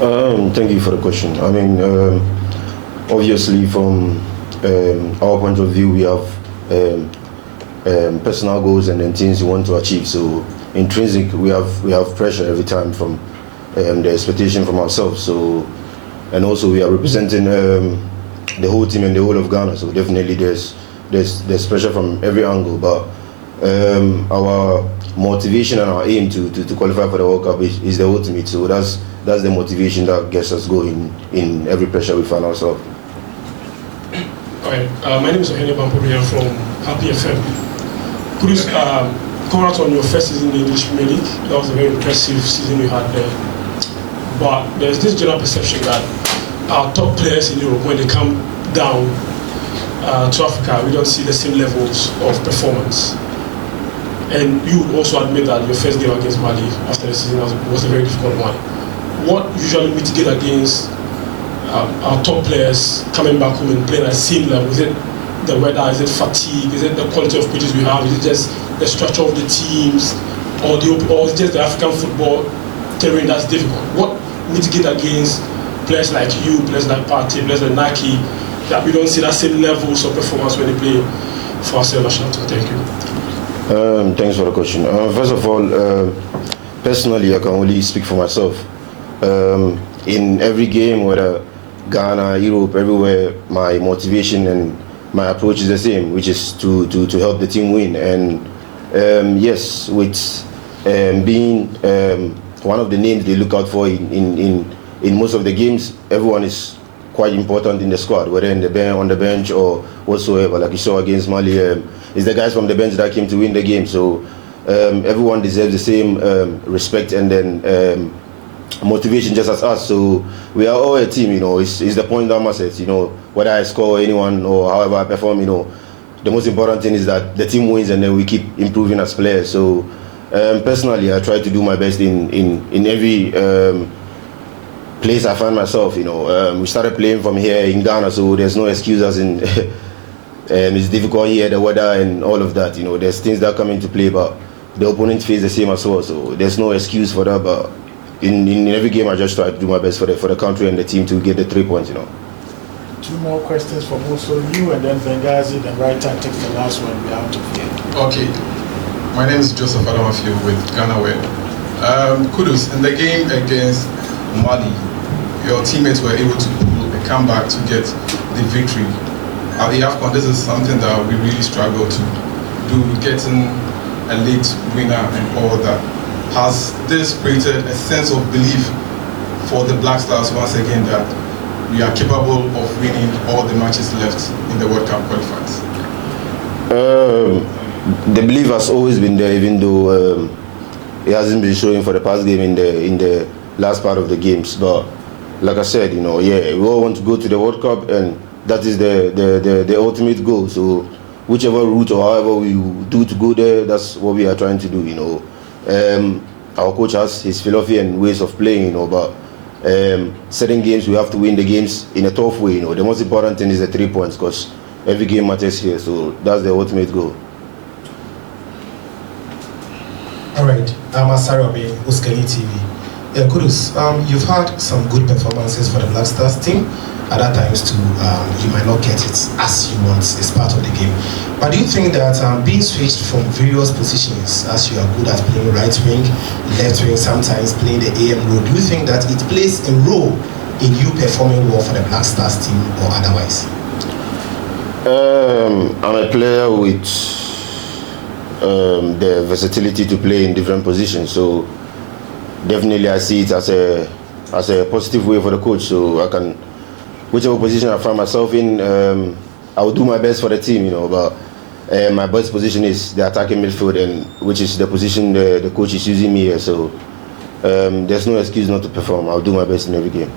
Thank you for the question. I mean, obviously, from our point of view, we have personal goals and then things we want to achieve. So, intrinsic, we have pressure every time from the expectation from ourselves. So, and also we are representing the whole team and the whole of Ghana. So, definitely, there's pressure from every angle. But our motivation and our aim to qualify for the World Cup is the ultimate. So that's the motivation that gets us going in every pressure we find ourselves. Alright, my name is Mohammed Kudus from Happy FM. Kudus, congrats on your first season in the English Premier League. That was a very impressive season you had there. But there's this general perception that our top players in Europe, when they come down to Africa, we don't see the same levels of performance. And you would also admit that your first game against Mali after the season was a very difficult one. What usually mitigate against our top players coming back home and playing at the same level? Is it the weather? Is it fatigue? Is it the quality of pitches we have? Is it just the structure of the teams? Or is it just the African football terrain that's difficult? What mitigate against players like you, players like Partey, players like Naki, that we don't see that same levels of performance when they play for our national team? Thank you. Thanks for the question. First of all, personally, I can only speak for myself. In every game, whether Ghana, Europe, everywhere, my motivation and my approach is the same, which is to help the team win. And yes, with being one of the names they look out for in most of the games, everyone is quite important in the squad, whether on the bench or whatsoever. Like you saw against Mali, it's the guys from the bench that came to win the game. So everyone deserves the same respect and then motivation just as us. So we are all a team, It's the point that matters, whether I score anyone or however I perform, The most important thing is that the team wins and then we keep improving as players. So personally, I try to do my best in every place I find myself. We started playing from here in Ghana, so there's no excuses in. It's difficult here, the weather and all of that. There's things that come into play, but the opponent face the same as well. So there's no excuse for that. But in every game, I just try to do my best for the country and the team to get the 3 points. Two more questions from also you, and then Benghazi, then right time takes the last one. We're out of here. Okay. My name is Joseph Adamafio with GhanaWeb. Kudus, in the game against Mali, your teammates were able to pull a comeback to get the victory. At the AFCON, this is something that we really struggle to do, getting a late winner and all that. Has this created a sense of belief for the Black Stars once again that we are capable of winning all the matches left in the World Cup qualifiers? The belief has always been there, even though it hasn't been showing for the past game in the last part of the games. But like I said, we all want to go to the World Cup, and that is the ultimate goal. So whichever route or however we do to go there, that's what we are trying to do. Our coach has his philosophy and ways of playing, but certain games we have to win the games in a tough way. The most important thing is the 3 points, because every game matters here. So that's the ultimate goal. All right, I'm Asarabi, Uskali TV. Kudus, you've had some good performances for the Black Stars team. Other times too, you might not get it as you want. It's part of the game. But do you think that being switched from various positions, as you are good at playing right wing, left wing, sometimes playing the AM role, do you think that it plays a role in you performing well for the Black Stars team or otherwise? I'm a player with the versatility to play in different positions. So definitely I see it as a positive way for the coach. So I can, whichever position I find myself in, I will do my best for the team, but my best position is the attacking midfield, and which is the position the coach is using me here. So there's no excuse not to perform. I'll do my best in every game.